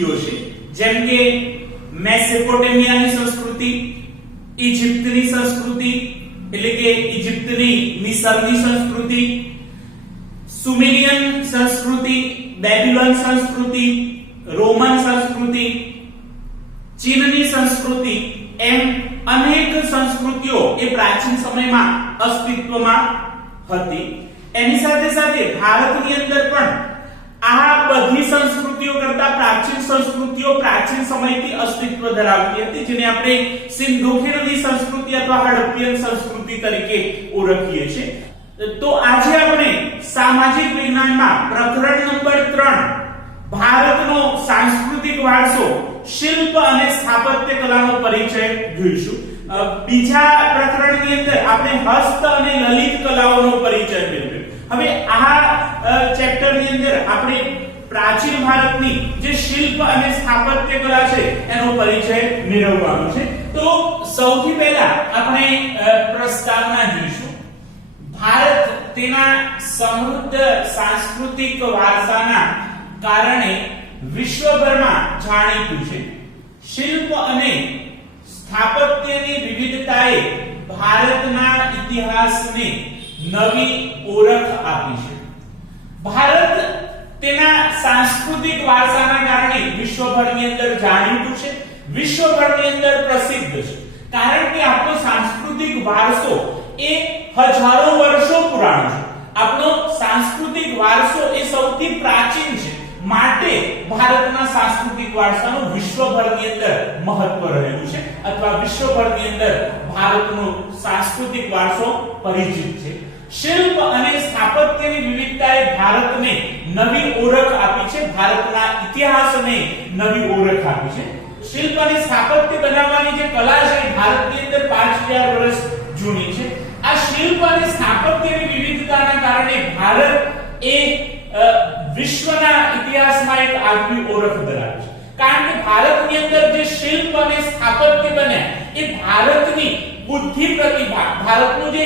સંસ્કૃતિઓ છે, જેમ કે મેસોપોટેમિયાની સંસ્કૃતિ, ઇજિપ્તની સંસ્કૃતિ એટલે કે ઇજિપ્તની મિસરની સંસ્કૃતિ, સુમેરિયન સંસ્કૃતિ, બેબીલોન સંસ્કૃતિ, રોમન સંસ્કૃતિ, ચીનની સંસ્કૃતિ, એમ અનેક સંસ્કૃતિઓ એ પ્રાચીન સમયમાં અસ્તિત્વમાં હતી. એની સાથે સાથે ભારતની અંદર પણ આ બધી સંસ્કૃતિઓ કરતા પ્રાચીન સંસ્કૃતિઓ પ્રાચીન સમયથી અસ્તિત્વ ધરાવતી હતી, જેને આપણે સિંધુ ખીણની સંસ્કૃતિ અથવા હડપ્પીયન સંસ્કૃતિ તરીકે ઓળખીએ છીએ. તો આજે આપણે સામાજિક વિજ્ઞાનમાં પ્રકરણ નંબર 3 ભારતનો સાંસ્કૃતિક વારસો, શિલ્પ અને સ્થાપત્ય કલાનો પરિચય જોઈશું. બીજા પ્રકરણની અંદર આપણે હસ્ત અને લલિત કલાઓનો પરિચય મેળવ્યો. હવે આ ચેપ્ટરની અંદર આપણે પ્રાચીન ભારતની જે શિલ્પ અને સ્થાપત્ય કલા છે એનો પરિચય મેળવવાનો છે. તો સૌથી પહેલા આપણે પ્રસ્તાવના જોઈશું. ભારત તેના સમૃદ્ધ સાંસ્કૃતિક વારસાના કારણે વિશ્વભરમાં જાણીતું છે. શિલ્પ અને સ્થાપત્યની વિવિધતાએ ભારતના ઇતિહાસને નવી ઓળખ આપી છે. ભારત તેના સાંસ્કૃતિક વારસાના કારણે વિશ્વભરની અંદર જાણીતું છે, વિશ્વભરની અંદર પ્રસિદ્ધ છે. કારણ કે આપણો સાંસ્કૃતિક વારસો એ હજારો વર્ષો પુરાણો છે. આપણો સાંસ્કૃતિક વારસો એ સૌથી પ્રાચીન છે, માટે ભારતના સાંસ્કૃતિક વારસાનું વિશ્વભરની અંદર મહત્વ રહેલું છે અથવા વિશ્વભરની અંદર ભારતનો સાંસ્કૃતિક વારસો પરિચિત છે. શિલ્પ અને સ્થાપત્યની વિવિધતાએ ભારતને નવી ઓળખ આપી છે, ભારતના ઇતિહાસને નવી ઓળખ આપી છે. શિલ્પ અને સ્થાપત્ય બનાવવાની જે કલા છે ભારતની અંદર 5000 વર્ષ જૂની છે. આ શિલ્પ અને સ્થાપત્યની વિવિધતાના કારણે ભારત એ વિશ્વના ઇતિહાસમાં એક આગવી ઓળખ ધરાવે છે. કારણ કે ભારતની અંદર જે શિલ્પ અને સ્થાપત્ય બન્યા એ ભારતની બુદ્ધિ પ્રતિભા, ભારતનું જે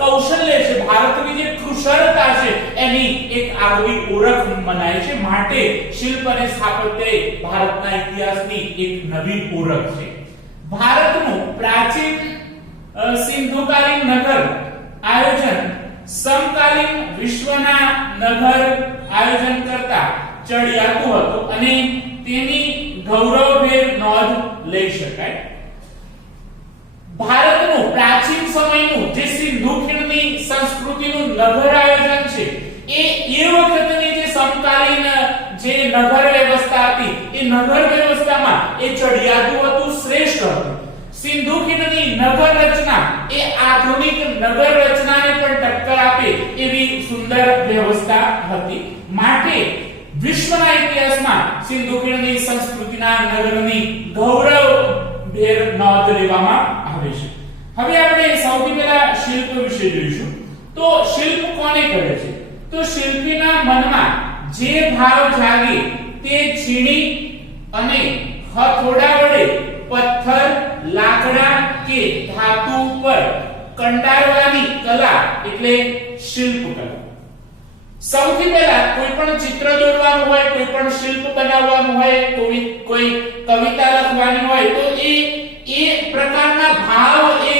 કૌશલ્ય છે, ભારતની જે કુશળતા છે એની એક આગવી ઓળખ મનાય છે. માટે શિલ્પ અને સ્થાપત્ય એ ભારતના ઇતિહાસની એક નવી ઓળખ છે. ભારતનું પ્રાચીન સિંધુકાલીન નગર આયોજન સમકાલીન વિશ્વના નગર આયોજન કરતા ચડિયાતું હતું અને તેની ગૌરવભેર નોંધ લઈ શકાય. ભારતનું પ્રાચીન સમયનું જે સિંધુ ખીણની સંસ્કૃતિનું નગર આયોજન છે એ વખતની જે સમકાલીન જે નગર વ્યવસ્થા હતી એ નગર વ્યવસ્થામાં એ ચડિયાતું હતું, શ્રેષ્ઠ હતું. સિંધુ ખીણની નગર રચના એ આધુનિક નગર રચનાને પણ ટક્કર આપે એવી સુંદર વ્યવસ્થા હતી. માટે વિશ્વના ઇતિહાસમાં સિંધુ ખીણની સંસ્કૃતિના નગરની ગૌરવભેર નોંધ લેવામાં આવે છે. હવે આપણે સૌથી પહેલા શિલ્પ વિશે જોઈશું. તો શિલ્પ કોને કહે છે? તો શિલ્પીના મનમાં જે ભાવ જાગે તે છીણી અને હથોડા વડે પથ્થર, લાકડા કે ધાતુ પર કંડારવાની કલા એટલે શિલ્પકલા. સૌથી પહેલા કોઈ પણ ચિત્ર દોરવાનું હોય, કોઈ પણ શિલ્પ બનાવવાનું હોય, કોઈ કવિતા લખવાની હોય તો એ પ્રકારના ભાવ એ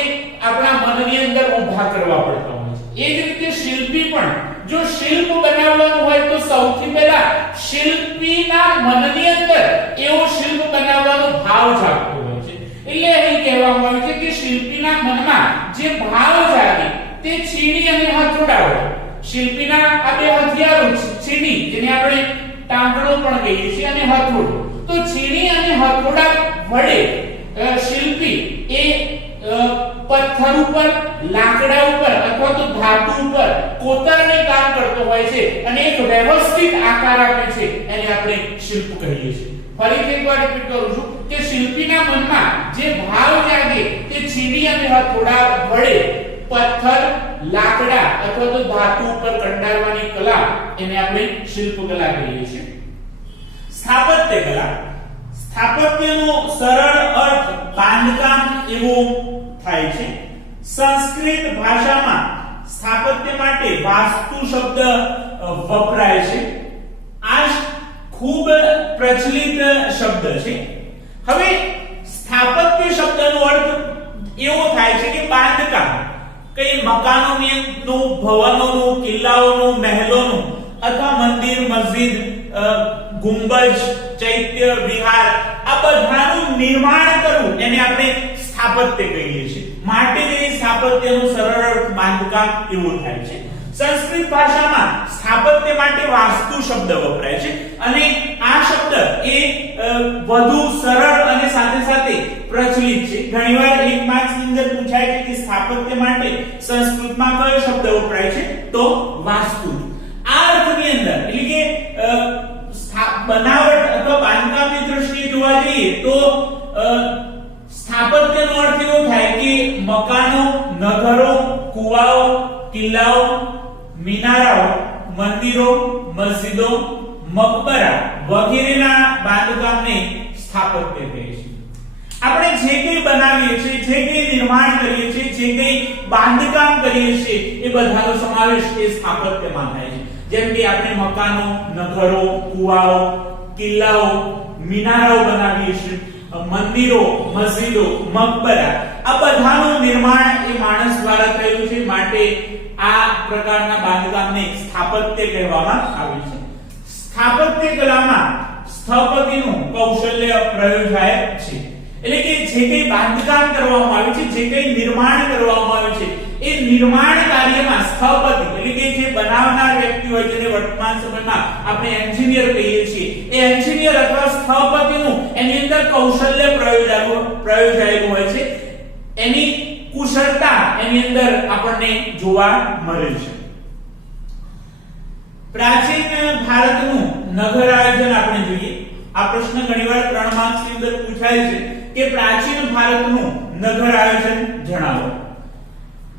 આપણા મનની અંદર ઊભા કરવા પડતા હોય છે. એ જ રીતે શિલ્પી પણ જો શિલ્પ બનાવવાનું હોય તો સૌથી પહેલા શિલ્પીના મનની અંદર એવો શિલ્પ બનાવવાનો ભાવ જાગતો હોય છે. એટલે અહીં કહેવામાં આવે છે કે શિલ્પીના મનમાં જે ભાવ જાગે તે છીણી અને હથોડા વડે. શિલ્પીના આ બે હથિયારો છે, છીણી જેને આપણે ટાંકણો પણ કહીએ છીએ અને હથોડો. તો છીણી અને હથોડા વડે શિલ્પી એ પથ્થર ઉપર, લાકડા ઉપર અથવા તો ધાતુ ઉપર કોતરણી કામ કરતો હોય છે અને એક વ્યવસ્થિત આકાર આપે છે, એને આપણે શિલ્પ કહીએ છીએ. ફરીથી એકવાર રિપીટ કરું છું કે શિલ્પીના મનમાં જે ભાવ જાગે તે છીણી અને હથોડા વડે પથ્થર, લાકડા અથવા તો ધાતુ ઉપર કંડારવાની કલા એને આપણે શિલ્પકલા કહીએ છીએ. સ્થાપત્ય કલા, સ્થાપત્યનો સરળ અર્થ બાંધકામ એવો થાય છે. સંસ્કૃત ભાષામાં સ્થાપત્ય માટે વાસ્તુ શબ્દ વપરાય છે. આ ખૂબ પ્રચલિત શબ્દ છે. હવે સ્થાપત્ય શબ્દનો અર્થ એવો થાય છે કે બાંધકામ, કઈ મકાનોનું, ભવનોનું, કિલ્લાઓનું, મહેલોનું અથવા મંદિર, મસ્જિદ, ગુંબજ, ચૈત્ય, વિહાર આ બધાનું નિર્માણ કરવું એને આપણે સ્થાપત્ય કહીએ છીએ. માટે જે સ્થાપત્યનો સરળ અર્થ બાંધકામ એવો થાય છે. સંસ્કૃત ભાષામાં સ્થાપત્ય માટે વાસ્તુ શબ્દ વપરાય છે અને આ શબ્દ એ વધુ સરળ અને સાથે સાથે પ્રચલિત છે. ઘણીવાર એક માર્ક્સની અંદર પૂછાય છે કે સ્થાપત્ય માટે સંસ્કૃતમાં કયો શબ્દ વપરાય છે? તો વાસ્તુ. આ અર્થની અંદર એટલે કે બનાવટ અથવા બાંધકામની દ્રષ્ટિએ જોવા જઈએ તો સ્થાપત્યનો અર્થ એવો થાય કે મકાનો, નગરો, કુવાઓ, કિલ્લાઓ, મિનારાઓ, મંદિરો, મસ્જિદો, મકબરા વગેરેના બાંધકામને સ્થાપત્ય કહે છે. આપણે જે કંઈ બનાવીએ છીએ, જે કંઈ નિર્માણ કરીએ છીએ, જે કંઈ બાંધકામ કરીએ છીએ એ બધાનો સમાવેશ એ સ્થાપત્યમાં થાય છે. જેમ કે આપણે મકાનો, નગરો, કુવાઓ, કિલ્લાઓ, મિનારાઓ બનાવીએ છીએ, મંદિરો, મસ્જિદો, મકબરા આ બધાનું નિર્માણ એ માણસ દ્વારા થયેલું છે. માટે આ પ્રકારના બાંધકામને સ્થાપત્ય કહેવામાં આવે છે. સ્થાપત્ય કલામાં સ્થપતિનું કૌશલ્ય પ્રયોજાય છે. એટલે કે જે કંઈ બાંધકામ કરવામાં આવે છે, જે કંઈ નિર્માણ કરવામાં આવે છે એ નિર્માણ કાર્યમાં સ્થપતિ એટલે કે જે બનાવનાર વ્યક્તિ હોય જેને વર્તમાન સમયમાં આપણે એન્જિનિયર કહીએ છીએ, એ એન્જિનિયર અથવા સ્થપતિનું એની અંદર કૌશલ્ય પ્રયોજાયેલું હોય છે. એની કુશળતા એની અંદર આપણને જોવા મળે છે. પ્રાચીન ભારતનું નગર આયોજન આપણે જોઈએ. આ પ્રશ્ન ઘણીવાર 3 માર્ક્સની અંદર પૂછાય છે કે પ્રાચીન ભારતનું નગર આયોજન જણાવો.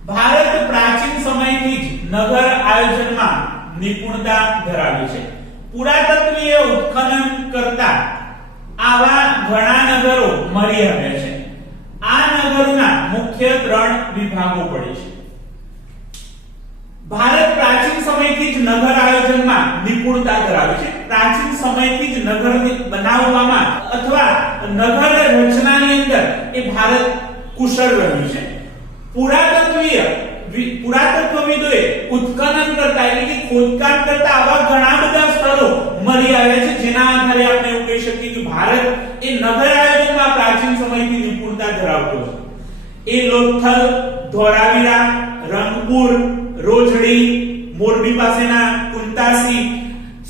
ભારત પ્રાચીન સમયથી જ નગર આયોજનમાં નિપુણતા ધરાવે છે. પુરાતત્વીય ઉત્ખનન કરતા આવા ઘણા નગરો મળી આવ્યા છે. આ નગરોના મુખ્ય 3 વિભાગો પડે છે. ભારત પ્રાચીન સમયથી જ નગર આયોજનમાં નિપુણતા ધરાવે છે. પ્રાચીન સમયથી જ નગર બનાવવામાં અથવા નગર રચનાની અંદર એ ભારત કુશળ રહ્યું છે. પુરાતત્વવિદોએ ઉત્ખનન કરતા એટલે કે ખોદકામ કરતા આવા ઘણા બધા સ્થળો મળી આવ્યા છે જેના આધારે આપણે એવું કહી શકીએ કે ભારત એ નગર આયોજનમાં પ્રાચીન સમયથી નિપુણતા ધરાવતો છે. એ લોથલ, ધોળાવીરા, રંગપુર, રોજડી, મોરબી પાસેના કુંતાસી,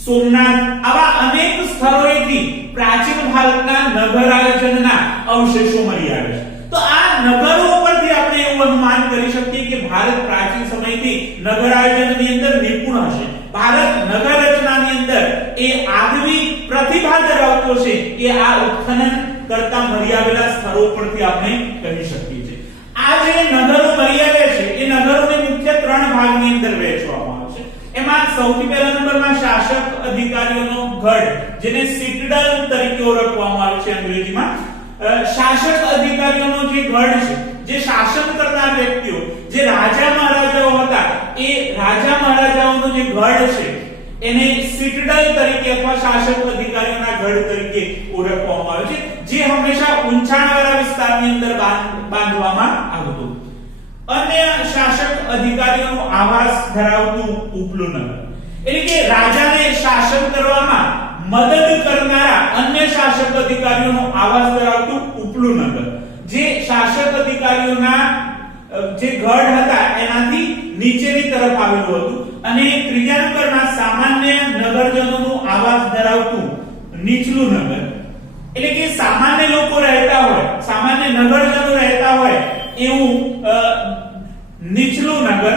સોમનાથ આવા અનેક સ્થળોએથી પ્રાચીન ભારતના નગર આયોજનના અવશેષો મળી આવે છે. તો આ નગરો પરથી આપણે એવું અનુમાન કરી શકીએ કે ભારત પ્રાચીન સમયથી નગર આયોજનની અંદર નિપુણ હશે. ભારત નગર રચનાની અંદર એ આગવી પ્રતિભા ધરાવતો છે એ આ ઉત્ખનન કરતા મળી આવેલા સ્થળો પરથી આપણે કહી શકીએ છીએ. આ જે નગરો મળી આવ્યા છે એ નગરોને મુખ્ય 3 ભાગની અંદર વહેંચવામાં આવે છે. એમાં સૌથી પહેલા નંબરમાં શાસક અધિકારીઓનો ગઢ જેને સિટડલ તરીકે ઓળખવામાં આવે છે અંગ્રેજીમાં. શાસક અધિકારીઓનો જે ગઢ છે, જે શાસન કરનાર વ્યક્તિઓ, જે રાજા મહારાજાઓ હતા, એ રાજા મહારાજાઓનો જે ગઢ છે એને સિટડલ તરીકે અથવા શાસક અધિકારીઓના ગઢ તરીકે ઓળખવામાં આવે છે, જે હંમેશા ઊંચાણવાળા વિસ્તારની અંદર બાંધવામાં આવતું. અન્ય શાસક અધિકારીઓનો આવાસ ધરાવતું ઉપલું નગર એટલે કે રાજાને શાસન કરવામાં મદદ કરનારા અન્ય શાસક અધિકારીઓનો આવાસ ધરાવતું ઉપલું નગર, જે શાસક અધિકારીઓના જે ગઢ હતા એનાથી નીચેની તરફ આવેલું હતું. અને ત્રીજા નંબરમાં સામાન્ય નગરજનોનું આવાસ ધરાવતું નીચલું નગર એટલે કે સામાન્ય લોકો રહેતા હોય, સામાન્ય નગરજનો રહેતા હોય એવું નીચલું નગર.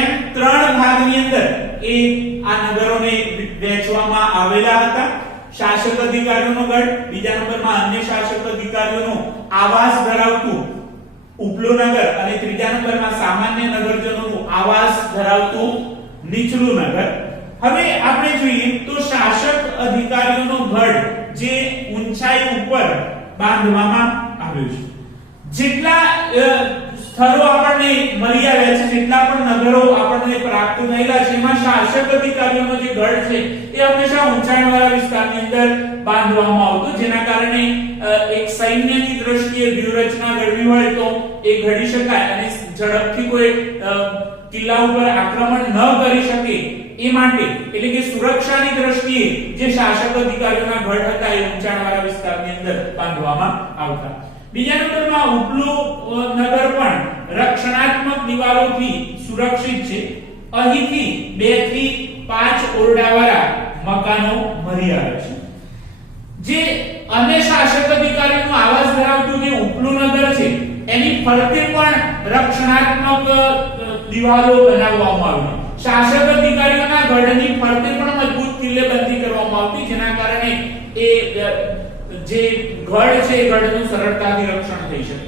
એમ 3 ભાગની અંદર એ આ નગરોને વહેંચવામાં આવેલા હતા. શાસક અધિકારીઓનો ગઢ, બીજા નંબરમાં અન્ય શાસક અધિકારીઓનો આવાસ ધરાવતું ઉપલું નગર અને ત્રીજા નંબરમાં સામાન્ય નગરજનોનું આવાસ ધરાવતું નીચલું નગર. હવે આપણે જોઈએ તો શાસક અધિકારીઓનો ગઢ જે ઊંચાઈ ઉપર બાંધવામાં આવ્યો છે. જેટલા સ્થળો આપણને મળી આવ્યા છે, જેટલા પણ નગરો આપણને પ્રાપ્ત થયેલા છે, એમાં શાસક અધિકારીઓનો જે ગઢ છે એ હંમેશા ઊંચાણવાળા વિસ્તારની અંદર બાંધવામાં આવતો, જેના કારણે એક સૈન્યની દ્રષ્ટિએ વ્યૂહરચના ઘડવી હોય તો એ ઘડી શકાય અને ઝડપથી કોઈ કિલ્લા ઉપર આક્રમણ ન કરી શકે એ માટે, એટલે કે સુરક્ષાની દ્રષ્ટિએ જે શાસક અધિકારીઓના ગઢ હતા એ ઊંચાણવાળા વિસ્તારની અંદર બાંધવામાં આવતા. બીજા નંબરમાં ઉપલું નગર પણ રક્ષણાત્મક દિવાલોથી સુરક્ષિત છે. અહીંથી 2 થી 5 ઓરડાવાળા મકાનો મળી આવે છે. જે અન્ય શાસક અધિકારીઓનું આવાસ ધરાવતું જે ઉપલું નગર છે એની ફરતે પણ રક્ષણાત્મક દિવાલો બનાવવામાં આવી. શાસક અધિકારીઓના ગઢની ફરતે પણ મજબૂત કિલ્લેબંધી કરવામાં આવતી, જેના કારણે એ જે ગઢ છે ગઢનું સરળતાથી રક્ષણ થઈ શકે.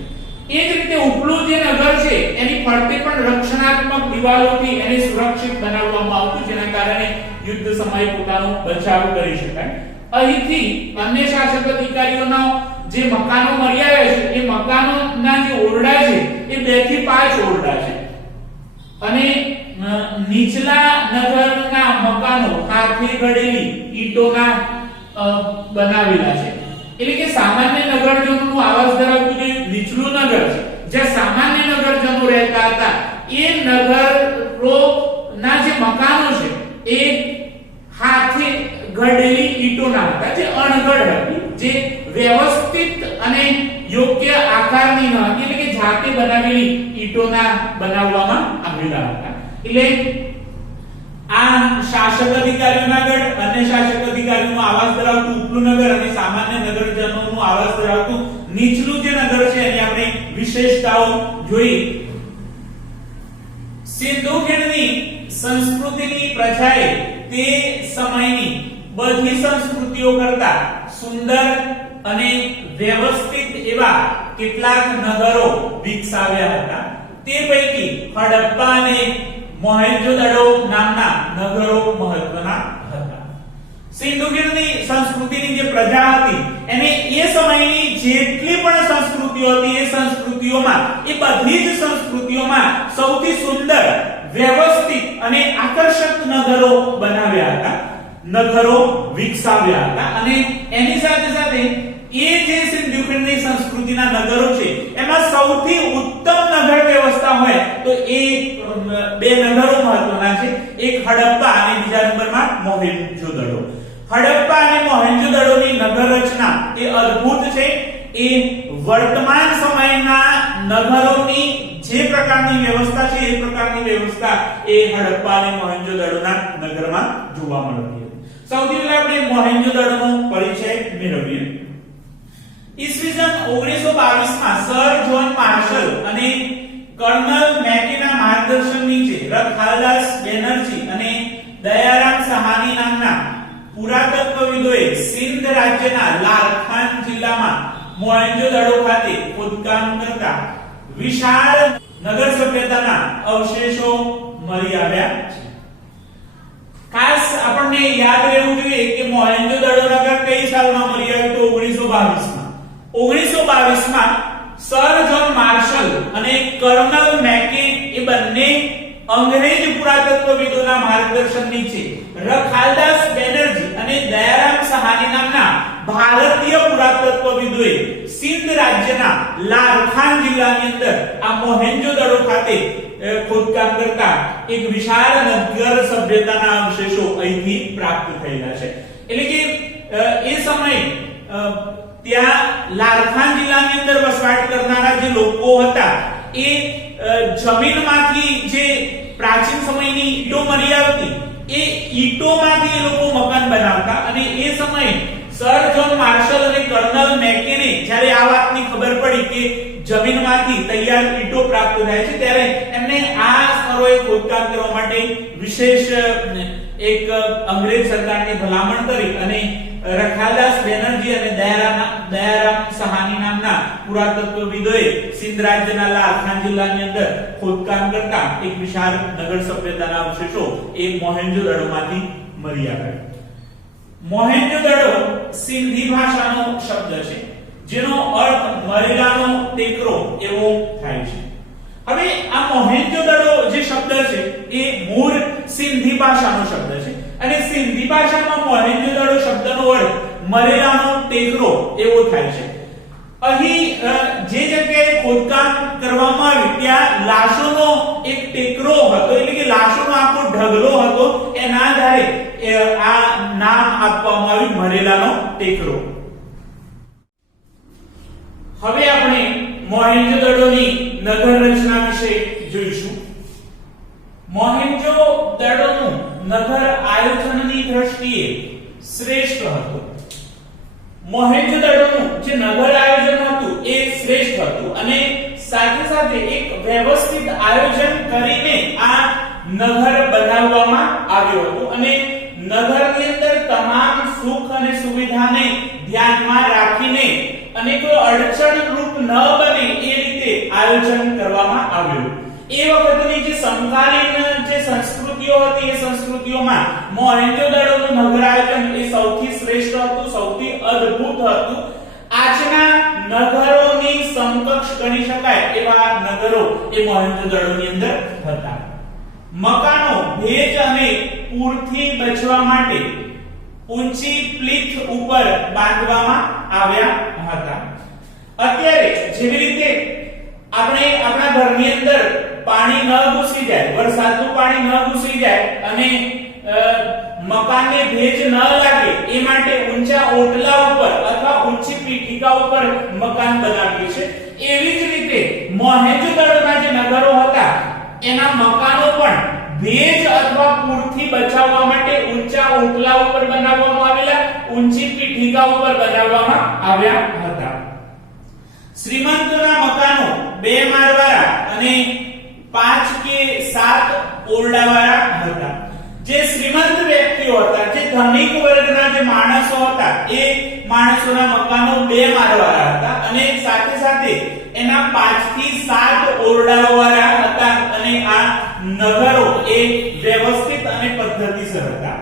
એ જ રીતે ઉપલું જે નગર છે એની ફરતે પણ રક્ષણાત્મક દિવાલોથી એને સુરક્ષિત બનાવવામાં આવતું, જેના કારણે યુદ્ધ સમયે પોતાનો બચાવ કરી શકાય. અહીંથી અન્ય શાસક અધિકારીઓના જે મકાનો મળી આવ્યા છે એ મકાનોના જે ઓરડા છે એ 2 થી 5 ઓરડા છે અને નીચલા નગરના મકાનો હાથે ઘડેલી ઈંટોના બનાવેલા છે. એટલે કે સામાન્ય નગરજનોનું આવાસ ધરાવતું જે નીચલું નગર છે, જ્યાં સામાન્ય નગરજનો રહેતા હતા, એ નગરોના જે મકાનો છે એ હાથે ઘડેલી ઈંટોના હતા, જે અણઘડ હતી, જે વ્યવસ્થિત અને યોગ્ય આકારની ન હતી, એટલે કે જાતે બનાવેલી ઈંટોના બનાવવામાં આવેલા હતા. એટલે આ શાસક અધિકારીઓના ગઢ, અન્ય શાસક અધિકારીઓનો આવાસ ધરાવતું ઉપલું નગર અને સામાન્ય નગરજનોનું આવાસ ધરાવતું નીચલું જે નગર છે એની આપણે વિશેષતાઓ જોઈ. સિંધુ ખીણની સંસ્કૃતિની પ્રજાએ તે સમયની બધી સંસ્કૃતિઓ કરતા સુંદર અને વ્યવસ્થિત એવા કેટલાક નગરો વિકસાવ્યા હતા. તે પૈકી હડપ્પા અને મોહેન્જો-દડો નામના નગરો મહત્વના હતા. સિંધુ ખીણની સંસ્કૃતિની જે પ્રજા હતી એને એ સમયની જેટલી પણ સંસ્કૃતિઓ હતી એ સંસ્કૃતિઓમાં, એ બધી જ સંસ્કૃતિઓમાં સૌથી સુંદર, વ્યવસ્થિત અને આકર્ષક નગરો બનાવ્યા હતા, નગરો વિકસાવ્યા હતા. અને એની સાથે સાથે એ જે સિંધુ ખીણની સંસ્કૃતિના નગરો છે એમાં સૌથી ઉત્તમ નગર વ્યવસ્થા હોય તો એ 2 નગરો મહત્વના છે. એક હડપ્પા અને બીજા નંબરમાં મોહેન્જો-દડો. હડપ્પા અને મોહેન્જો-દડોની નગર રચના એ અદ્ભુત છે. એ વર્તમાન સમયના નગરોની જે પ્રકારની વ્યવસ્થા છે એ પ્રકારની વ્યવસ્થા એ હડપ્પા અને મોહેન્જો-દડોના નગરમાં જોવા મળતી હતી. સૌથી પહેલા આપણે મોહેન્જો-દડોનો પરિચય મેળવીએ. ઈસવીસન 1922 માં સર જ્હોન માર્શલ અને કર્નલ મેકીના માર્ગદર્શન નીચે રખાલદાસ બેનર્જી અને દયારામ સહાની નામના પુરાતત્વવિદોએ સિંધ રાજ્યના લારખાન જિલ્લામાં મોહેન્જો-દડો ખાતે ખોદકામ કરતા વિશાળ નગર સભ્યતાના અવશેષો મળી આવ્યા છે. ખાસ આપણને યાદ રહેવું જોઈએ કે મોહેન્જો-દડો નગર કઈ સાલમાં મળી આવ્યું? તો 1922 માં. 1922 માં સર જ્હોન માર્શલ અને કર્નલ મેકે એ બંને અંગ્રેજ પુરાતત્વવિદોના માર્ગદર્શન નીચે રખાલદાસ બેનર્જી અને દયારામ સહાની નામના ભારતીય પુરાતત્વવિદોએ સિંધ રાજ્યના લારખાન જિલ્લાની અંદર આ મોહેન્જો-દડો ખાતે ખોદકામ કરતા એક વિશાળ નગર સભ્યતાના અવશેષો અહીંથી પ્રાપ્ત થયેલા છે. એટલે કે એ સમયે ત્યાં લારખાન જિલ્લાની અંદર વસવાટ કરનારા જે લોકો હતા એ જમીનમાંથી જે પ્રાચીન સમયની ઈંટો મળી આવતી એ ઈંટોમાંથી એ લોકો મકાન બનાવતા. અને એ સમયે સર જ્હોન માર્શલ અને કર્નલ મેકેને જ્યારે આ વાતની ખબર પડી કે જમીનમાંથી તૈયાર ઈંટો પ્રાપ્ત થાય છે ત્યારે એમને આ સ્થળોએ ખોદકામ કરવા માટે વિશેષ એક અંગ્રેજ સરકારની ભલામણ કરી અને રખાલદાસ બેનર્જી અને દયારામ સહાની નામના પુરાતત્વવિદોએ સિંધ રાજ્યના લારખાન જિલ્લાની અંદર ખોદકામ કરતા એક વિશાળ નગર સભ્યતાના અવશેષો એ મોહેન્જો-દડોમાંથી મળી આવ્યા. મોહેન્જો-દડો સિંધી ભાષાનો શબ્દ છે જેનો અર્થ મરેલાનો ટેકરો એવો થાય છે. હવે આ મોહેંજો-દડો જે શબ્દ છે એ મૂળ સિંધી ભાષાનો શબ્દ છે અને સિંધી ભાષામાં મોહેંજો-દડો શબ્દનો અર્થ મરેલાનો ટેકરો એવો થાય છે. અહીં જે જગ્યાએ ખોદકામ કરવામાં આવ્યું ત્યાં લાશોનો એક ટેકરો હતો, એટલે કે લાશોનો આખો ઢગલો હતો. એના આધારે આ નામ આપવામાં આવ્યું મરેલાનો ટેકરો. હવે આપણે મોહેંજો-દડોની નગર રચના વિશે જોઈશું. મોહેંજો-દડોનું નગર આયોજનની દ્રષ્ટિએ શ્રેષ્ઠ હતું. મોહેંજો-દડોનું જે નગર આયોજન હતું એ શ્રેષ્ઠ હતું અને સાથે સાથે એક વ્યવસ્થિત આયોજન કરીને આ નગર બનાવવામાં આવ્યું હતું અને નગરની અંદર તમામ સુખ અને સુવિધાને ધ્યાનમાં રાખીને અને કોઈ અડચણરૂપ ન બને એ રીતે આયોજન કરવામાં આવ્યું. એ વખતની જે સમકાલીન જે સંસ્કૃતિઓ હતી એ સંસ્કૃતિઓમાં મોહેંજો-દડોનું નગર આયોજન એ સૌથી શ્રેષ્ઠ હતું, સૌથી અદ્ભુત હતું. આજના નગરોની સમકક્ષ ગણી શકાય એવા નગરો એ મોહેંજો-દડોની અંદર હતા. મકાનો ભેજ અને પૂરથી બચવા માટે ઊંચી પ્લીથ ઉપર બાંધવામાં આવ્યા હતા. અત્યારે જેવી રીતે આપણે આપણા ઘરની અંદર પાણી ન ઘૂસી જાય, વરસાદનું પાણી ન ઘૂસી જાય અને મકાનને ભેજ ન લાગે એ માટે ઊંચા ઓટલા ઉપર અથવા ઊંચી પીઠિકા ઉપર મકાન બનાવ્યું છે. એવી જ રીતે મોહેંજો-દડોના જે નગરો હતા એના મકાનો પણ ભેજ અથવા પૂરથી બચાવવા માટે ઊંચા ઓટલા ઉપર બનાવવામાં આવેલા, ઊંચી પીઠિકા ઉપર બનાવવામાં આવ્યા હતા. શ્રીમંતોના મકાનો 2 માળવાળા અને 5 કે 7 ઓરડાવાળા હતા. જે શ્રીમંત વ્યક્તિઓ હતા, જે ધનિક વર્ગના જે માણસો હતા એ માણસોના મકાનો 2 માળવાળા હતા અને સાથે સાથે એના 5 થી 7 ઓરડાવાળા હતા અને આ નગરો એ વ્યવસ્થિત અને પદ્ધતિસર હતા.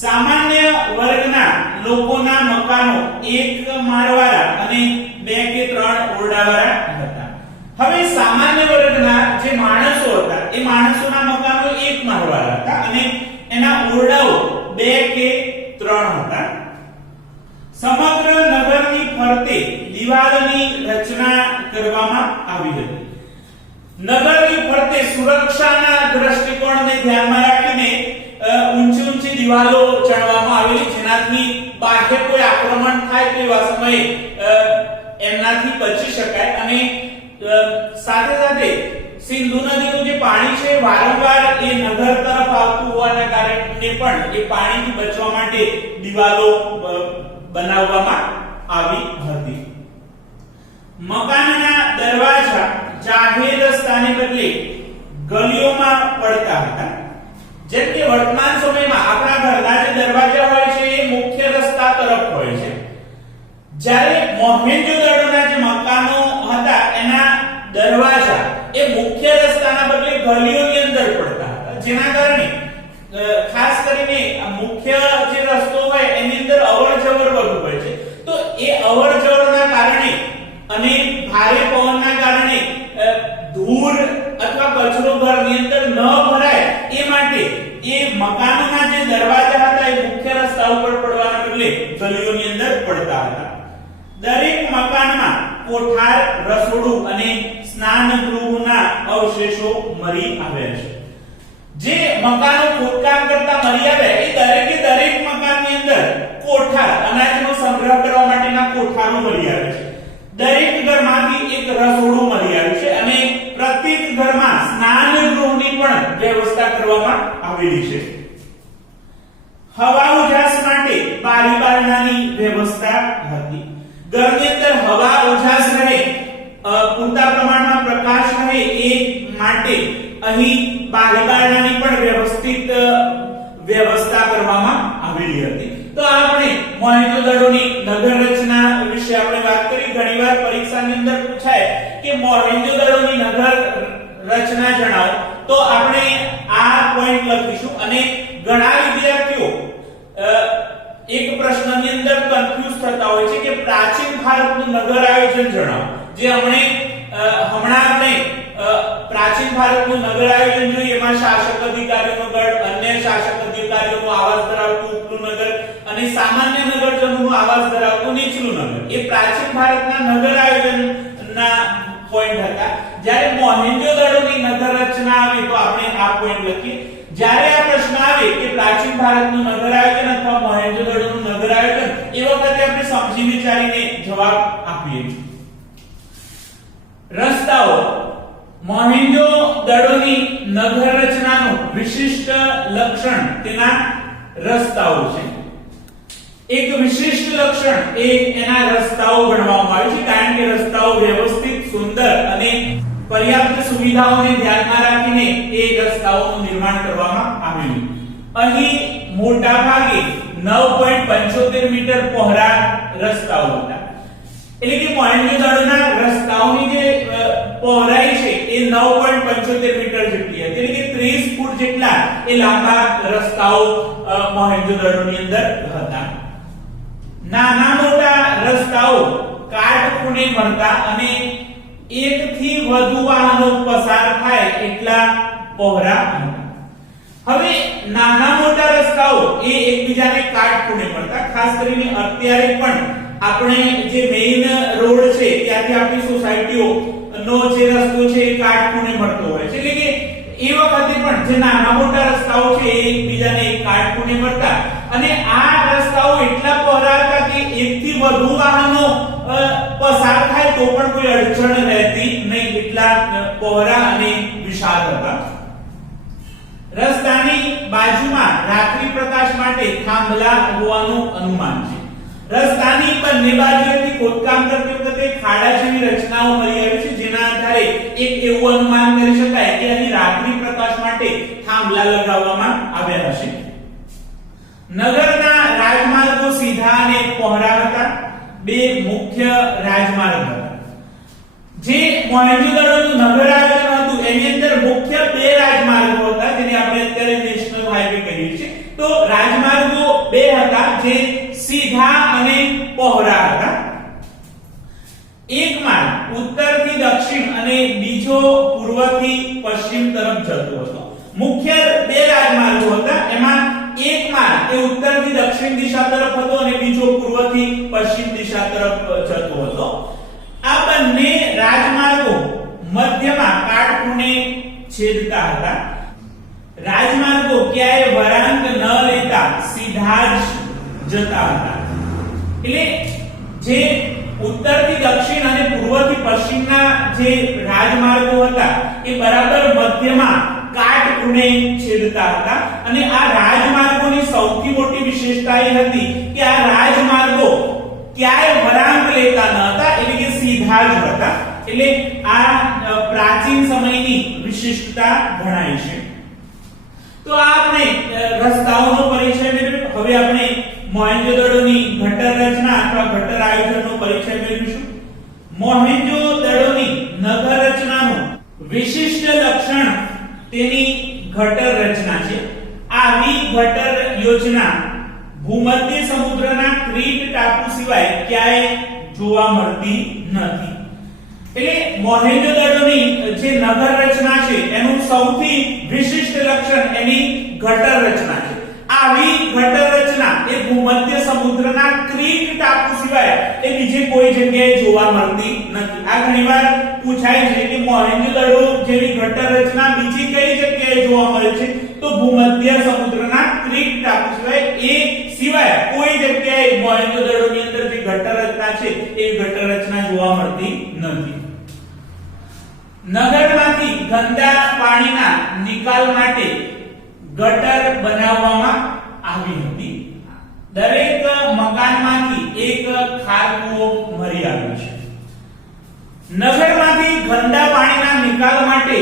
સામાન્ય વર્ગના લોકોના મકાનો 1 માળવાળા અને 2 કે 3 ઓરડાવાળા હતા. હવે સામાન્ય વર્ગના જે માણસો હતા એ માણસોના મકાનો 1 માળવાળા હતા અને એના ઓરડાઓ 2 કે 3 હતા. સમગ્ર નગરની ફરતે દિવાલની રચના કરવામાં આવી હતી. નગરની ફરતે સુરક્ષાના દૃષ્ટિકોણને ધ્યાનમાં રાખીને ઊંચી દિવાલો ચણવામાં આવેલી, જેનાથી બાહ્ય કોઈ આક્રમણ થાય તો એવા સમયે એમનાથી બચી શકાય. અને સાથે સાથે સિંધુ નદીનું જે પાણી છે વારંવાર એ નગર તરફ આવતું હોવાના કારણે પણ એ પાણીથી બચવા માટે દિવાલો બનાવવામાં આવી હતી. મકાનના દરવાજા જાહેર રસ્તાને બદલે ગલીઓમાં પડતા હતા. જેમ કે વર્તમાન સમયમાં આપણા ઘરના જે દરવાજા હોય છે એ મુખ્ય રસ્તા તરફ હોય છે, જ્યારે મોહેંજો-દડોના જે મકાનો હતા એના દરવાજા એ મુખ્ય રસ્તાના બદલે ગલીઓની અંદર પડતા હતા, જેના કારણે ખાસ કરીને મુખ્ય જે રસ્તો હોય એની અંદર અવરજવર વધુ હોય છે. તો એ અવરજવરના કારણે અને ભારે પવનના કારણે ધૂળ અથવા કચરો ઘરની અંદર ન ભરાય એ માટે એ મકાનોના જે દરવાજા હતા એ મુખ્ય રસ્તા ઉપર પડવાના બદલે ગલીઓની અંદર પડતા હતા. દરેક મકાનમાં કોઠાર, રસોડું અને સ્નાનગૃહના અવશેષો મળી આવ્યા છે. જે મકાનો ખોદકામ કરતા મળી આવ્યા એ દરેક મકાનની અંદર કોઠાર, અનાજનો સંગ્રહ કરવા માટેના કોઠારો મળી આવે છે. દરેક ઘરમાંથી એક રસોડું મળી આવ્યું છે અને પ્રત્યેક ઘરમાં સ્નાનગૃહની પણ વ્યવસ્થા કરવામાં આવેલી છે. હવા ઉજાસ માટે બારી બારણાની વ્યવસ્થા હતી. ઘરની અંદર હવા ઉજાસ રહે, પૂરતા પ્રમાણમાં પ્રકાશ રહે એ માટે અહીં બારી બારણાની પણ વ્યવસ્થિત વ્યવસ્થા કરવામાં આવેલી હતી. તો આપણે મોહેંજો-દડોની નગર રચના વિશે આપણે વાત કરી. ઘણીવાર પરીક્ષાની અંદર પૂછાય કે મોહેંજો-દડોની નગર રચના જણાવો, તો આપણે આ પોઈન્ટ લખીશું. અને ઘણા વિદ્યાર્થીઓ એક પ્રશ્નની અંદર કન્ફ્યુઝ થતા હોય છે કે પ્રાચીન ભારતનું નગર આયોજન જણાવો, જે આપણે હમણાં આપણે પ્રાચીન ભારતનું નગર આયોજન જોઈએ, એમાં શાસક અધિકારીઓનો ગઢ, અન્ય શાસક અધિકારીઓનો આવાસ ધરાવતું ઉપલું નગર અને સામાન્ય નગરજનોનું આવાસ ધરાવતું નીચલું નગર, એ પ્રાચીન ભારતના નગર આયોજનના પોઈન્ટ હતા. જ્યારે મોહેન્જો-દડોની નગર રચના આવે તો આપણે આ પોઈન્ટ લખીએ. જ્યારે આ પ્રશ્ન આવે કે પ્રાચીન ભારતનું નગર આયોજન અથવા મોહેન્જો-દડોનું નગર આયોજન, એ વખતે આપણે સમજી વિચારીને જવાબ આપીએ છીએ. રસ્તાઓ. મોહેન્જો-દડોની નગર રચનાનું વિશિષ્ટ લક્ષણ તેના રસ્તાઓ છે. એક વિશિષ્ટ લક્ષણ એ એના રસ્તાઓ ગણવામાં આવે છે, કારણ કે રસ્તાઓ વ્યવસ્થિત, સુંદર અને પર્યાપ્ત સુવિધાઓને ધ્યાનમાં રાખીને એ રસ્તાઓનું નિર્માણ કરવામાં આવ્યું. અહીં મોટા ભાગે 9.75 મીટર પહોળા રસ્તાઓ હતા. એટલે કે મોહેન્જો-દડોના રસ્તાઓની જે પહોળાઈ છે એ 9.75 મીટર જેટલી હતી. એટલે કે 30 ફૂટ જેટલા એ લાંબા રસ્તાઓ મોહેન્જો-દડોની અંદર હતા. નાના મોટા રસ્તાઓ કાટખૂણે મળતા અને એકથી વધુ વાહનો પસાર થાય એટલા પહોળા હતા. હવે નાના મોટા રસ્તાઓ એ એકબીજાને કાટખૂણે મળતા, ખાસ કરીને અત્યારે પણ આપણે જે મેઈન રોડ છે ત્યાંથી આપણી સોસાયટીઓ નો જે રસ્તો છે એ કાટખૂણે મળતો હોય છે. એટલે કે એ વખતે પણ જે નાના મોટા રસ્તાઓ છે એ એકબીજાને કાટખૂણે મળતા અને આ રસ્તાઓ એટલા પહોળા હતા કે એકથી વધુ વાહનો પસાર થાય તો પણ કોઈ અડચણ રહેતી નહીં, એટલા પહોળા અને વિશાળ હતા. રસ્તાની બાજુમાં રાત્રિ પ્રકાશ માટે થાંભલા હોવાનું અનુમાન છે. રસ્તાની બંને બાજુએથી ખોદકામ કરતી વખતે ખાડા જેવી રચનાઓ મળી આવી છે, જેના આધારે એક એવું અનુમાન કરી શકાય કે અહીં રાત્રિ પ્રકાશ માટે થાંભલા લગાવવામાં આવ્યા હશે. નગરના રાજમાર્ગો સીધા અને પહોળા હતા. બે મુખ્ય રાજમાર્ગ હતા. જે મોહેન્જો-દડોનું નગર આયોજન હતું એની અંદર મુખ્ય બે રાજમાર્ગો હતા, જેને આપણે અત્યારે નેશનલ હાઈવે કહીએ છીએ. તો રાજમાર્ગો બે હતા જે સીધા અને પહોળા હતા. એક માર્ગ ઉત્તરથી દક્ષિણ અને બીજો પૂર્વથી પશ્ચિમ તરફ જતો હતો. મુખ્ય બે રાજમાર્ગો હતા, એમાં એક માર્ગ એ ઉત્તરથી દક્ષિણ દિશા તરફ હતો અને બીજો પૂર્વથી પશ્ચિમ દિશા તરફ જતો હતો. આ બંને રાજમાર્ગો મધ્યમાં કાટખૂણે છેદતા હતા. રાજમાર્ગો ક્યાંય વળાંક ન લેતા સીધા જ જતા હતા. એટલે જે ઉત્તરથી દક્ષિણ અને પૂર્વથી પશ્ચિમના જે રાજમાર્ગો હતા એ બરાબર મધ્યમાં કાટખૂણે છેદતા હતા. અને આ રાજમાર્ગોની સૌથી મોટી વિશેષતા એ હતી કે આ રાજમાર્ગો ક્યાંય વળાંક લેતા ન હતા, એટલે કે સીધા જ હતા. એટલે આ પ્રાચીન સમયની વિશિષ્ટતા ગણાય છે. તો આ આપણે રસ્તાઓનો પરિચય મેળવ્યો. હવે આપણે મોહેન્જો-દડોની ગટર રચના અથવા ગટર આયોજનનો પરિચય મેળવીશું. મોહેન્જો-દડોની નગર રચનાનું વિશિષ્ટ લક્ષણ તેની ગટર રચના છે. આવી ગટર યોજના ભૂમધ્ય સમુદ્રના ક્રીટ ટાપુ સિવાય ક્યાંય જોવા મળતી નથી. એટલે મોહેન્જો-દડોની જે નગર રચના છે એનું સૌથી વિશિષ્ટ લક્ષણ એની ગટર રચના છે. આવી ગટર રચના એ ભૂમધ્ય સમુદ્રના ક્રીટ ટાપુ સિવાય એ બીજે કોઈ જગ્યાએ જોવા મળતી નથી. આ ઘણીવાર પૂછાય છે કે મોહેન્જો-દડો જેવી ગટર રચના બીજી કઈ જગ્યાએ જોવા મળે છે, તો ભૂમધ્ય સમુદ્રના ક્રીટ ટાપુ સિવાય કોઈ જગ્યાએ મોહેન્જો-દડોની અંદર જે ગટર રચના છે એ ગટર રચના જોવા મળતી નથી. નગરમાંથી ગંદા પાણીના નિકાલ માટે ગટર બનાવવામાં આવી હતી. દરેક મકાનમાંથી એક ખારકુઓ મળી આવ્યો છે. નગરમાંથી ગંદા પાણીના નિકાલ માટે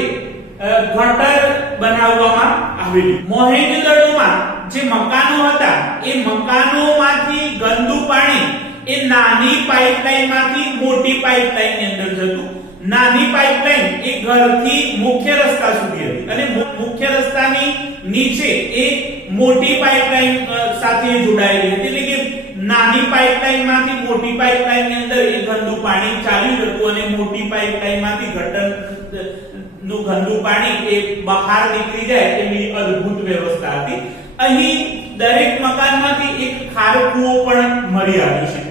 ગટર બનાવવામાં આવેલી. મોહેન્જો-દડોમાં જે મકાનો હતા એ મકાનોમાંથી ગંદુ પાણી એ નાની પાઇપલાઇનમાંથી મોટી પાઇપલાઇનની અંદર જતું. નાની પાઇપલાઇન એ ઘરથી મુખ્ય રસ્તા સુધી હતી અને મુખ્ય રસ્તાની નીચે એક મોટી પાઇપલાઇન સાથે જોડાયેલી હતી. એટલે કે નાની પાઇપલાઇનમાંથી મોટી પાઇપલાઇનની અંદર એ ગંદુ પાણી ચાલ્યું જતું અને મોટી પાઇપલાઇનમાંથી ગટરનું ગંદુ પાણી એ બહાર નીકળી જાય એવી અદ્ભુત વ્યવસ્થા હતી. અહીં દરેક મકાનમાંથી એક ખારો કૂવો પણ મળી આવ્યો છે.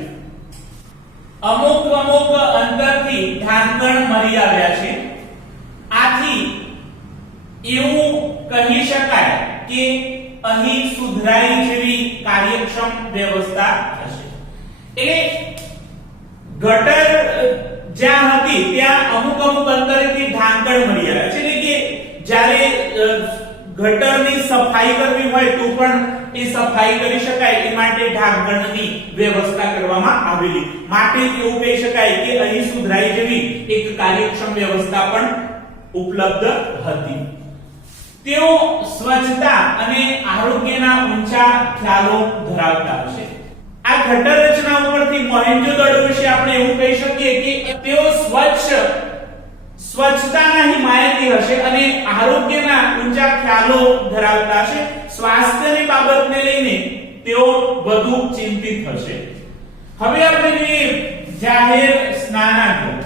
અમુક અંતરથી ઢાંકણ મળી આવ્યા છે. આથી એવું કહી શકાય કે અહીં સુધરાઈ જેવી કાર્યક્ષમ વ્યવસ્થા હશે. એટલે ગટર જ્યાં હતી ત્યાં અમુક અંતરેથી ઢાંકણ મળી આવ્યા છે. એટલે કે જ્યારે ગટરની સફાઈ કરવી હોય તો પણ એ સફાઈ કરી શકાય એ માટે ઢાંકણની વ્યવસ્થા કરવામાં આવેલી. માટે એવું કહી શકાય કે અહીં સુધરાઈ જેવી એક કાર્યક્ષમ વ્યવસ્થા પણ ઉપલબ્ધ હતી. તેઓ સ્વચ્છતા અને આરોગ્યના ઊંચા ખ્યાલો ધરાવતા હશે. આ ગટર રચના ઉપરથી મોહેન્જો-દડો વિશે આપણે એવું કહી શકીએ કે તેઓ સ્વચ્છતાના હિમાયતી હશે અને આરોગ્યના ઊંચા ખ્યાલો ધરાવતા હશે. સ્વાસ્થ્યની બાબતને લઈને તેઓ વધુ ચિંતિત હશે. હવે આપણે જોઈએ જાહેર સ્નાનાગૃહ,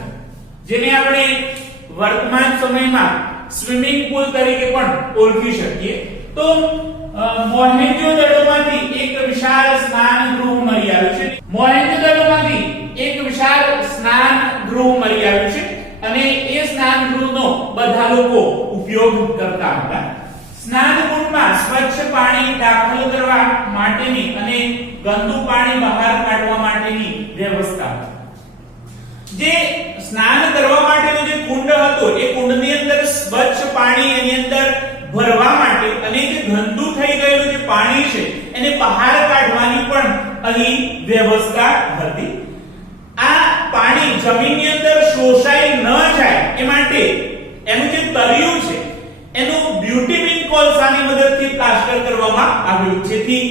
જેને આપણે વર્તમાન સમયમાં સ્વિમિંગ પુલ તરીકે પણ ઓળખી શકીએ. તો મોહેન્જો-દડોમાંથી એક વિશાળ સ્નાનગૃહ મળી આવ્યું છે. મોહેન્જો-દડોમાંથી એક વિશાળ સ્નાનગૃહ મળી આવ્યું છે અને એ સ્નાનગૃહનો બધા લોકો ઉપયોગ કરતા હતા. સ્નાનગૃહમાં સ્વચ્છ પાણી દાખલ કરવા માટેની અને ગંદુ પાણી બહાર કાઢવા માટેની વ્યવસ્થા હતી. જે સ્નાન કરવા માટેનો જે કુંડ હતો એ કુંડની અંદર સ્વચ્છ પાણી એની અંદર ભરવા માટે અને જે ગંદુ થઈ ગયેલું જે પાણી છે એને બહાર કાઢવાની પણ અહીં વ્યવસ્થા હતી. આ પાણી જમીનની અંદર શોષાઈ ન જાય એ માટે એનું જે તળિયું છે એનું બ્યુટીમિન કોલસાની મદદથી પ્લાસ્ટર કરવામાં આવ્યું, જેથી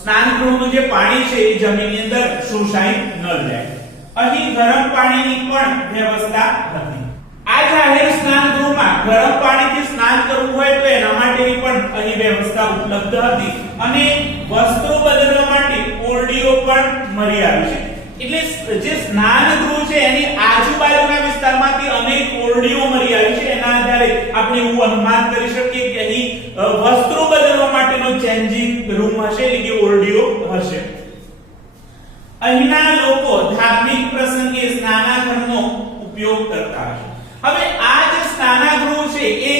સ્નાનગૃહનું જે પાણી છે એ જમીનની અંદર શોષાઈ ન જાય. અહીં ગરમ પાણીની પણ વ્યવસ્થા હતી. આ જાહેર સ્નાનગૃહમાં ગરમ પાણીથી સ્નાન કરવું હોય તો એના માટેની પણ અહીં વ્યવસ્થા ઉપલબ્ધ હતી અને વસ્ત્રો બદલવા માટે ઓરડીઓ પણ મળી આવી છે. એટલે જે સ્નાનગૃહ છે એની આજુબાજુના વિસ્તારમાંથી અનેક ઓરડીઓ મળી આવી છે. એના આધારે આપણે એવું અનુમાન કરી શકીએ કે અહીં વસ્ત્રો બદલવા માટેનો ચેન્જિંગ રૂમ હશે, એટલે કે ઓરડીઓ હશે. અહીંના લોકો ધાર્મિક પ્રસંગે સ્નાનાગૃહનો ઉપયોગ કરતા હશે. હવે આ જે સ્નાનાગૃહ છે એ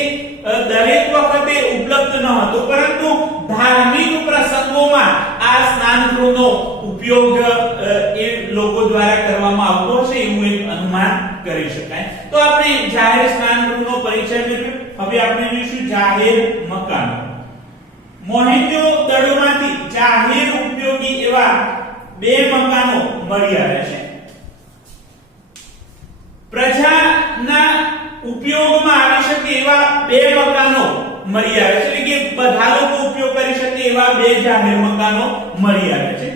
દરેક વખતે ઉપલબ્ધ ન હતું, પરંતુ ધાર્મિક પ્રસંગોમાં આ સ્નાનગૃહનો ઉપયોગ એ લોકો દ્વારા કરવામાં આવતો હશે એવું એક અનુમાન કરી શકાય. તો આપણે જાહેર સ્નાનગૃહનો પરિચય મેળવ્યો. હવે આપણે જોઈશું જાહેર મકાનો. મોહેન્જો-દડોમાંથી જાહેર ઉપયોગી એવા બે મકાનો મળી આવ્યા છે. પ્રજાના ઉપયોગમાં આવી શકે એવા બે મકાનો મળી આવ્યા છે, એટલે કે બધા લોકો ઉપયોગ કરી શકે એવા બે જાહેર મકાનો મળી આવ્યા છે.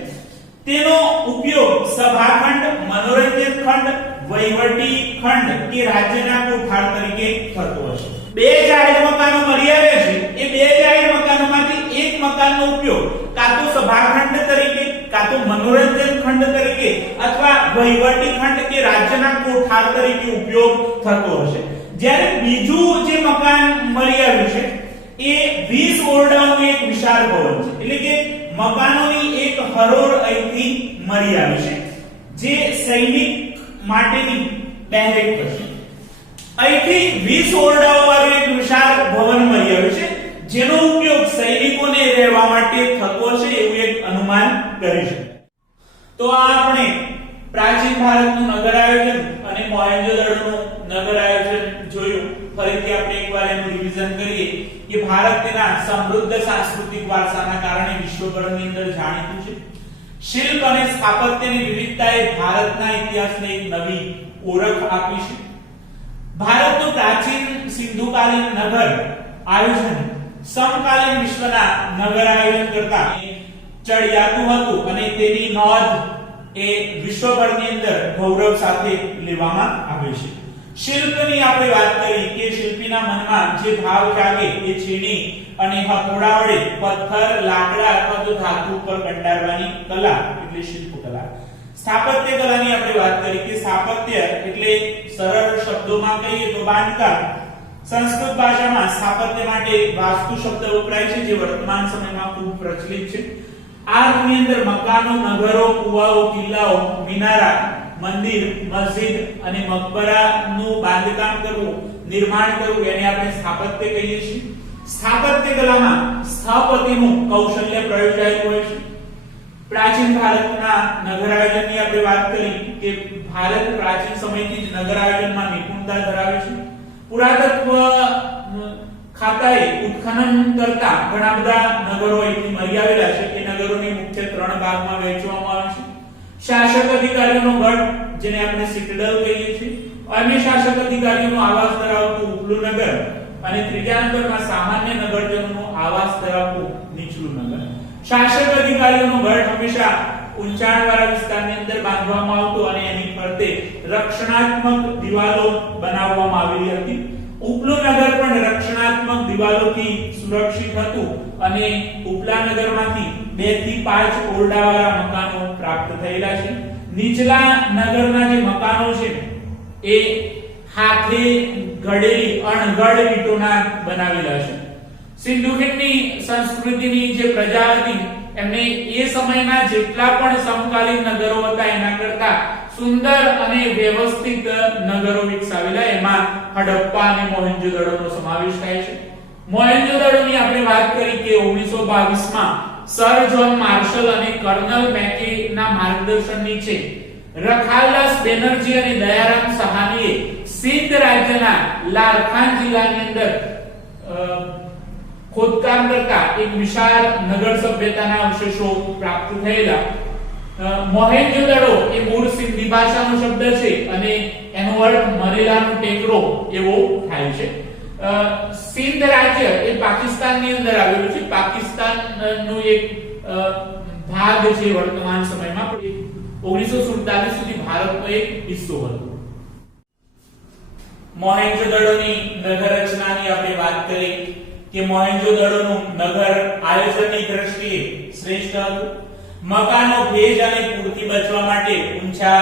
તેનો ઉપયોગ સભાખંડ, મનોરંજન ખંડ, વહીવટી ખંડ કે રાજ્યના કોઠાર તરીકે થતો હશે. બે જાહેર મકાનો મળી આવ્યા છે. એ બે જાહેર મકાનોમાંથી એક મકાનનો ઉપયોગ કાં તો સભાખંડ તરીકે, કાં તો મનોરંજન ખંડ તરીકે અથવા વહીવટી ખંડ કે રાજ્યના કોઠાર તરીકે ઉપયોગ થતો હશે. જ્યારે બીજું જે મકાન મળી આવ્યું છે એ 20 ઓરડાઓનું એક વિશાળ ભવન છે, એટલે કે મકાનોની એક હરોળ અહીંથી મળી આવી છે, જે સૈનિક માટેની બેરેક હશે. અહીંથી 20 ઓરડાઓ વાળું એક વિશાળ ભવન મળી આવ્યું છે, જેનો ઉપયોગ સૈનિકોને રહેવા માટે થતો હશે એવું એક અનુમાન કરી શકાય. તો આ આપણે પ્રાચીન ભારતનું નગર આયોજન અને મોહેન્જો-દડોનું નગર આયોજન જોયું. ફરીથી આપણે એકવાર એનું રિવિઝન કરીએ કે ભારત તેના સમૃદ્ધ સાંસ્કૃતિક વારસાના કારણે વિશ્વભરની અંદર જાણીતું છે. શિલ્પ અને સ્થાપત્યની વિવિધતાએ ભારતના ઇતિહાસને એક નવી ઓળખ આપી છે. ભારતનું પ્રાચીન સિંધુકાલીન નગર આયોજન સમકાલીન વિશ્વના નગર આયોજન કરતા ચડિયાતું હતું અને તેની નોંધ એ વિશ્વભરની અંદર ગૌરવ સાથે લેવામાં આવે છે. શિલ્પની આપણે વાત કરી કે શિલ્પીના મનમાં જે ભાવ જાગે એ છીણી અને હથોડા વડે પથ્થર, લાકડા અથવા તો ધાતુ પર કંડારવાની કલા એટલે શિલ્પકલા. સ્થાપત્ય કલાની આપણે વાત કરી કે સ્થાપત્ય એટલે સરળ શબ્દોમાં કહીએ તો બાંધકામ. સંસ્કૃત ભાષામાં સ્થાપત્ય માટે વાસ્તુ શબ્દ વપરાય છે જે વર્તમાન સમયમાં ખૂબ પ્રચલિત છે. આ ની અંદર મકાનો, નગરો, કુવાઓ, કિલ્લાઓ, મિનારા, મંદિર, મસ્જિદ અને મકબરાનું બાંધકામ કરવું, નિર્માણ કરવું એને આપણે સ્થાપત્ય કહીએ છીએ. સ્થાપત્ય કલામાં સ્થાપતિનું કૌશલ્ય પ્રયોજાયેલું હોય છે. પ્રાચીન ભારતના નગર આયોજનની આપણે વાત કરી કે ભારત પ્રાચીન સમયથી જ નગર આયોજનમાં નિપુણતા ધરાવે છે. પુરાતત્વ ખાતાએ ઉત્ખનન કરતા ઘણા બધા નગરો અહીંથી મળી આવેલા છે. એ નગરોને મુખ્ય 3 ભાગમાં વહેંચવામાં આવે છે. શાસક અધિકારીઓનો ગઢ જેને આપણે સિટડલ કહીએ છીએ, અન્ય શાસક અધિકારીઓનો આવાસ ધરાવતું ઉપલું નગર અને ત્રીજા નંબરમાં સામાન્ય નગરજનોનો આવાસ ધરાવતું નીચલું નગર. શાસક અધિકારીઓનો ગઢ હંમેશા ઊંચાણવાળા વિસ્તારની અંદર બાંધવામાં આવતો અને એની ફરતે રક્ષણાત્મક દિવાલો બનાવવામાં આવેલી હતી. ઉપલું નગર પણ રક્ષણાત્મક દિવાલોથી સુરક્ષિત હતું અને ઉપલા નગરમાંથી 2 થી 5 ઓરડાવાળા મકાનો પ્રાપ્ત થયેલા છે. નીચલા નગરના જે મકાનો છે એ હાથે ઘડેલી અણઘડ ઈંટોના બનાવેલા છે. સિંધુ ખીણની સંસ્કૃતિની જે પ્રજા હતી એમને એ સમયના જેટલા પણ સમકાલીન નગરો હતા એના કરતા સુંદર અને વ્યવસ્થિત નગરો વિકસાવેલા. એમાં હડપ્પા અને મોહેન્જો-દડોનો સમાવેશ થાય છે. મોહેન્જો-દડોની આપણે વાત કરી કે 1922 માં સર જ્હોન માર્શલ અને કર્નલ મેકેના માર્ગદર્શન નીચે રખાલદાસ બેનર્જી અને દયારામ સહાનીએ સિંધ રાજ્યના લારખાન જિલ્લાની અંદર ખોદકામ કરતા એક વિશાળ નગર સભ્યતાના અવશેષો પ્રાપ્ત થયેલા. મોહેન્જો-દડો એ મૂળ સિંધી ભાષાનો શબ્દ છે અને એનો અર્થ મરેલાનો ટેકરો એવો થાય છે. સિંધ રાજ્ય એ પાકિસ્તાનની અંદર આવેલું છે. પાકિસ્તાનનો એક ભાગ છે વર્તમાન સમયમાં, પણ 1947 સુધી ભારતનો એક હિસ્સો હતો. મોહેન્જો-દડોની નગર રચનાની આપણે વાત કરી કે મોહેન્જો-દડોનું નગર આયોજનની દ્રષ્ટિએ શ્રેષ્ઠ હતું. મકાનો ભેજ અને પૂરથી બચવા માટે ઊંચા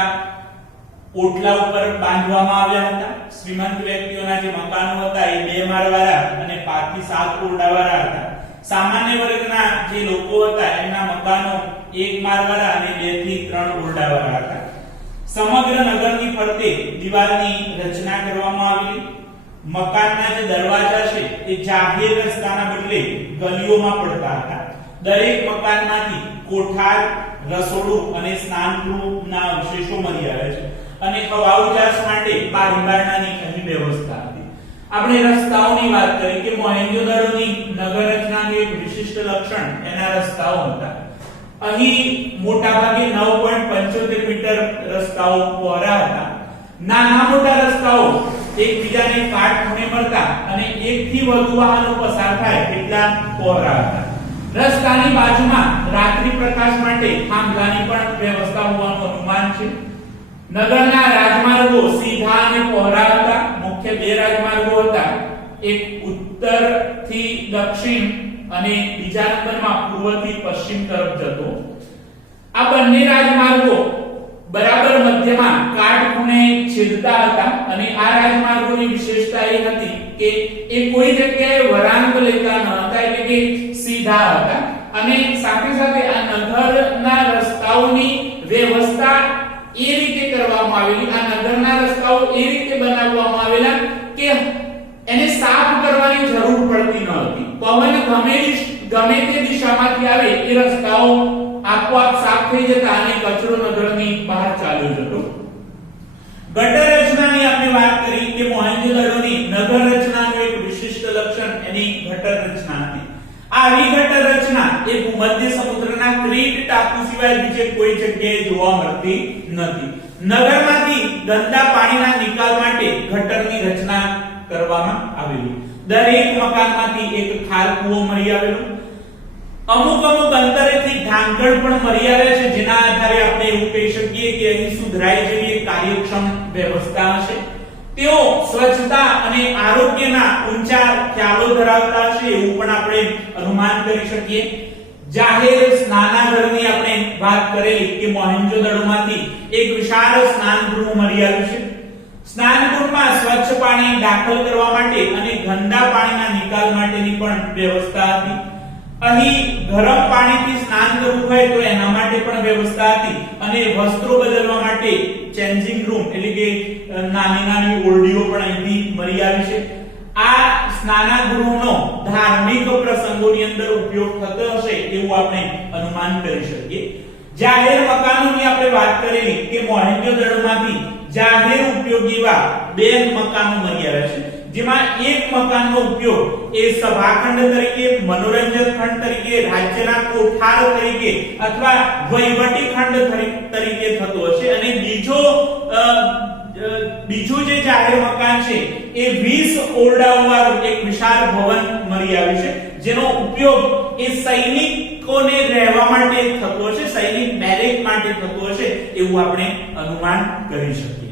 ઓટલા ઉપર બાંધવામાં આવ્યા હતા. શ્રીમંત વ્યક્તિઓના જે મકાનો હતા એ 2 માળવાળા અને 5 થી 7 ઓરડાવાળા હતા. સામાન્ય વર્ગના જે લોકો હતા એમના મકાનો 1 માળવાળા અને 2 થી 3 ઓરડાવાળા હતા. સમગ્ર નગરની ફરતે દિવાલની રચના કરવામાં આવેલી. મકાનના જે દરવાજા છે એ જાહેર રસ્તાના બદલે ગલીઓમાં પડતા હતા. દરેક મકાનમાંથી કોઠાર, રસોડું અને સ્નાનગૃહના અવશેષો મળી આવ્યા છે અને હવા ઉજાસ માટે બારણાની અહીં વ્યવસ્થા હતી. આપણે રસ્તાઓની વાત કરી કે મોહેન્જો-દડોની નગર રચનાનું એક વિશિષ્ટ લક્ષણ એના રસ્તાઓ હતા. અહીં મોટા ભાગે 9.75 મીટર રસ્તાઓ પહોળા હતા. નાના મોટા રસ્તાઓ એકબીજાને કાટખૂણે મળતા અને એકથી વધુ વાહનો પસાર થાય એટલા પહોળા હતા. રસ્તાની બાજુમાં રાત્રિ પ્રકાશ માટે થાંભલાની પણ વ્યવસ્થા હોવાનું અનુમાન છે. નગરના રાજમાર્ગો સીધા અને પહોળા હતા. મુખ્ય 2 રાજમાર્ગો હતા, એક ઉત્તરથી દક્ષિણ અને બીજા નંબરમાં પૂર્વથી પશ્ચિમ તરફ જતો. આ બંને રાજમાર્ગો બરાબર મધ્યમાં કાટખૂણે છેદતા હતા અને આ રાજમાર્ગોની વિશેષતા એ હતી કે એ કોઈ જગ્યાએ વળાંક લેતા ન હતા, એટલે કે સીધા હતા. અને સાથે સાથે આ નગરના રસ્તાઓની વ્યવસ્થા એ રીતે કરવામાં આવેલી, આ નગરના રસ્તાઓ એ રીતે બનાવવામાં આવેલા કે એને સાફ કરવાની જરૂર પડતી ન હતી. પવન ગમે તે દિશામાંથી આવે એ રસ્તાઓ આપોઆપ સાફ થઈ જતા અને કચરો નગરની બહાર ચાલ્યો જતો. ગટર રચનાની આપણે વાત કરી કે મોહેન્જો-દડોની નગર રચનાનું એક વિશિષ્ટ લક્ષણ એની ગટર રચના હતી. આવી ગટર રચના એ ભૂમધ્ય સમુદ્રના ક્રીટ ટાપુ સિવાય બીજે કોઈ જગ્યાએ જોવા મળતી નથી. નગરમાંથી ગંદા પાણીના નિકાલ માટે ગટરની રચના કરવામાં આવેલી. દરેક મકાનમાંથી એક ખાર કૂવો મળી આવેલો. અમુક અંતરેથી ઢાંકણ પણ મળી આવે છે, જેના આધારે આપણે એવું કહી શકીએ કે અહીં સુધરાઈ જેવી એક કાર્યક્ષમ વ્યવસ્થા હશે. તેઓ સ્વચ્છતા અને આરોગ્યના ઊંચા ખ્યાલો ધરાવતા હશે એવું પણ આપણે અનુમાન કરી શકીએ. જાહેર સ્નાનાગૃહની આપણે વાત કરેલી કે મોહેન્જો-દડોમાંથી એક વિશાળ સ્નાનગૃહ મળી આવ્યું છે. સ્નાનગૃહમાં સ્વચ્છ પાણી દાખલ કરવા માટે અને ગંદા પાણીના નિકાલ માટેની પણ વ્યવસ્થા હતી. અહીં ગરમ પાણીથી સ્નાન કરવું હોય તો એના માટે પણ વ્યવસ્થા હતી અને વસ્ત્રો બદલવા માટે ચેન્જિંગ રૂમ એટલે કે નાની નાની ઓરડીઓ પણ અહીંથી મળી આવી છે. આ સ્નાનાગૃહનો ધાર્મિક પ્રસંગોની અંદર ઉપયોગ થતો હશે એવું આપણે અનુમાન કરી શકીએ. જાહેર મકાનોની આપણે વાત કરેલી કે મોહેન્જો-દડોમાંથી જાહેર ઉપયોગી એવા બે મકાનો મળી આવ્યા છે, જેમાં એક મકાનનો ઉપયોગ એ સભાખંડ તરીકે, મનોરંજન ખંડ તરીકે, રાજ્યના કોઠાર તરીકે અથવા વહીવટી ખંડ તરીકે થતો હશે અને બીજું જે જાહેર મકાન છે એ 20 ઓરડાઓ વાળું એક વિશાળ ભવન મળી આવ્યું છે, જેનો ઉપયોગ એ સૈનિકોને રહેવા માટે થતો હશે, સૈનિક બેરેક માટે થતો હશે એવું આપણે અનુમાન કરી શકીએ.